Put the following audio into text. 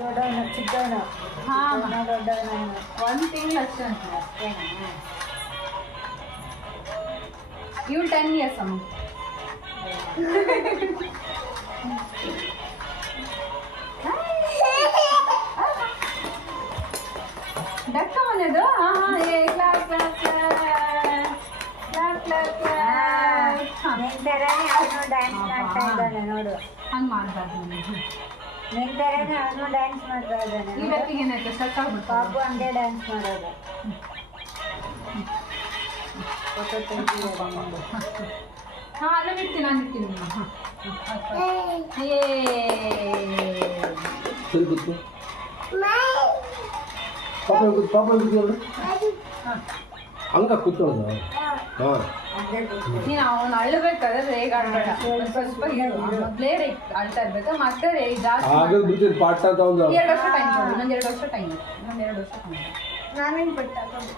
ದೊಡ್ಡವನ ಚಿಕ್ಕವನ ಹಾಂ ದೊಡ್ಡವನ 1 ತಿಂಗಳು ಅಷ್ಟೇ ಅಂತ ಇವ್ಳು 10 ಇಯರ್ಸ್ ಅಮ್ಮ ಡಕ್ಕ ಮನೆದು ಹಾಂ ಹಾಂ ಏ class class class class class ನಿನ್ ಥರನೇ ಅವನು ಡ್ಯಾನ್ಸ್ ಮಾಡ್ತಾ ಇದ್ದಾನೆ ನೋಡು. ಹಂಗೆ ಮಾಡಬಾರ್ದು ನನಗೆ ನಿನ್ ಥರನೇ ಅವನು ಡ್ಯಾನ್ಸ್ ಮಾಡ್ತಾ ಇದ್ದಾನೆ. ಈ ವ್ಯಕ್ತಿಗೆ ಏನಾಯ್ತು ಸ್ಟಕ್ ಆಗ್ಬಿಟ್ಟು ಪಾಪು ಹಂಗೆ ಡ್ಯಾನ್ಸ್ ಮಾಡೋದು. ಫೋಟೋ ತೆಗಿಯೋದು ನೋಡು. ಹಾಂ ನಾನು ಇರ್ತೀನಿ ಹಾಂ ಏ ಸರಿ ಕೂತ್ಕೋ. ಪಾಪ ಕೂತ್ಕೊಳ್ಳಿ. ಹಂಗ ಕೂತ್ಕೊಳ್ಳೋದು. ಹಾಂ ಹಂಗೆ ಕೂತ್ಕೊ. ನೀನು ಅವನು ಅಳ್ಳಬೇಕಾದ್ರೆ ರೇಗ್ ಆಡ್ಬೇಡ ಸ್ವಲ್ಪ ಮೊದಲೇ ರೇಗ್ ಆಡ್ತಾ ಇರ್ಬೇಕು ಮತ್ತೆ ರೇಗ್ ಜಾಸ್ತಿ ಆಗಲ್ ಬಿಡ್ತೀನಿ ಪಾಠ ಅಂತ ಒಂದು 2 ವರ್ಷ ಟೈಮ್ ಕೊಡು ಇನ್ನೊಂದು 2 ವರ್ಷ ಟೈಮ್ ಇನ್ನೊಂದು 2 ವರ್ಷ ಟೈಮ್ ನಾನೇನು ಬಿಟ್ಟಾಕೊಂಡು